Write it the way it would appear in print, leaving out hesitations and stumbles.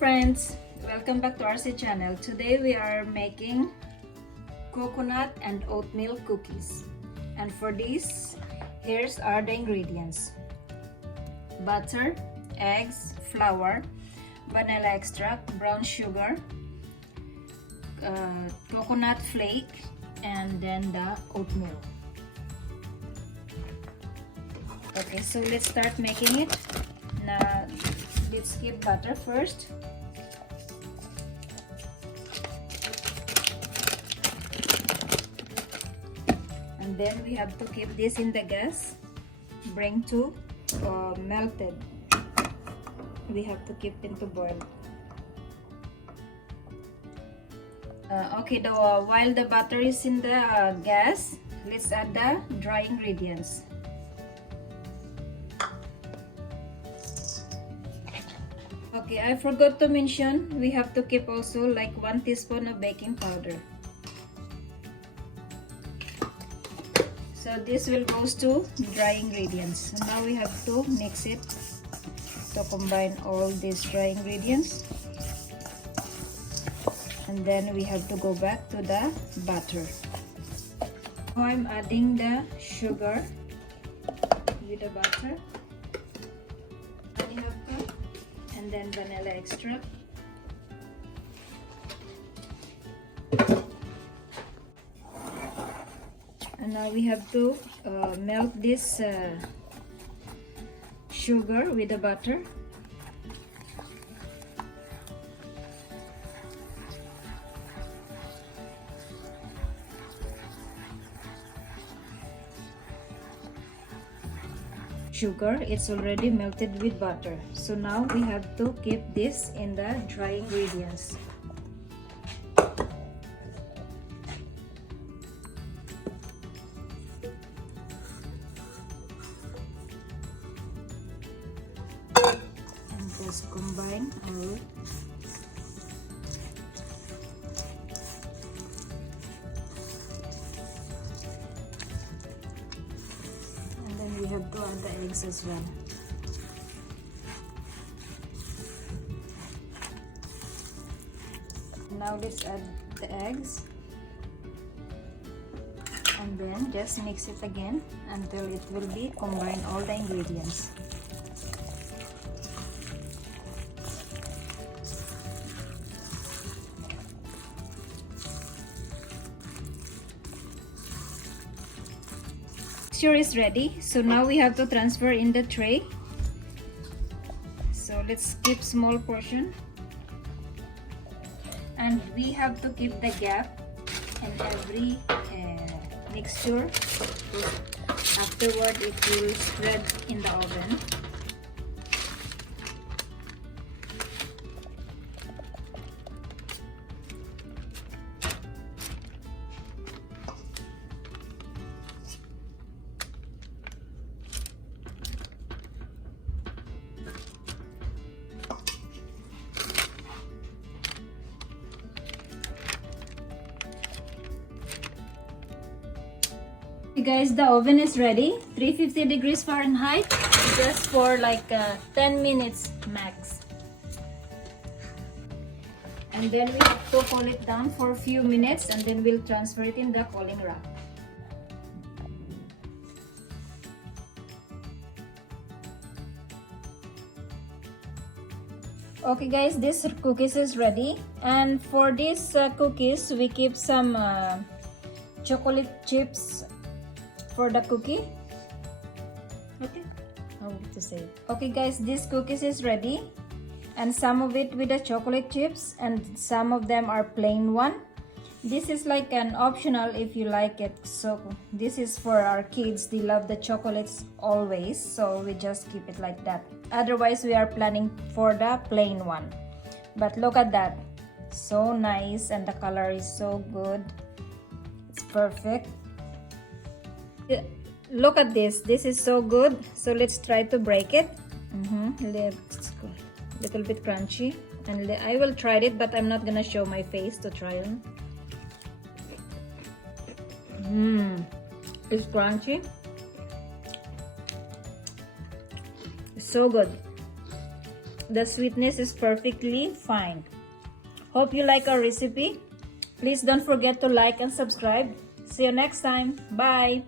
friends, welcome back to RC channel. Today we are making coconut and oatmeal cookies, and for this here's are the ingredients: butter, eggs, flour, vanilla extract, brown sugar, coconut flake, and then the oatmeal. Okay, so let's start making it. Now let's keep butter first. And then we have to keep this in the gas, bring to melted. We have to keep into boil. Okay, while the butter is in the gas, let's add the dry ingredients. Okay, I forgot to mention, we have to keep also like 1 teaspoon of baking powder. So this will goes to dry ingredients. So now we have to mix it to combine all these dry ingredients. And then we have to go back to the butter. Now I'm adding the sugar with the butter. And then vanilla extract. And now we have to melt this sugar with the butter. Sugar, it's already melted with butter. So now we have to keep this in the dry ingredients. And just combine all. We have to add the eggs as well. Now let's add the eggs and then just mix it again until it will be combine all the ingredients. Mixture is ready, so now we have to transfer in the tray. So let's keep small portion, and we have to keep the gap in every mixture. Afterward it will spread in the oven. Guys, the oven is ready, 350 degrees Fahrenheit, just for like 10 minutes max. And then we have to cool it down for a few minutes, and then we'll transfer it in the cooling rack. Okay guys, this cookies is ready, and for these cookies we keep some chocolate chips for the cookie. Okay, how to say it? Okay guys, this cookies is ready, and some of it with the chocolate chips and some of them are plain one. This is like an optional if you like it. So this is for our kids, they love the chocolates always, so we just keep it like that. Otherwise we are planning for the plain one. But look at that, so nice, and the color is so good, it's perfect. Look at this is so good. So let's try to break it. Little bit crunchy, and I will try it, but I'm not gonna show my face to try it. It's crunchy, it's so good. the sweetness is perfectly fine. Hope you like our recipe. Please don't forget to like and subscribe. See you next time. Bye.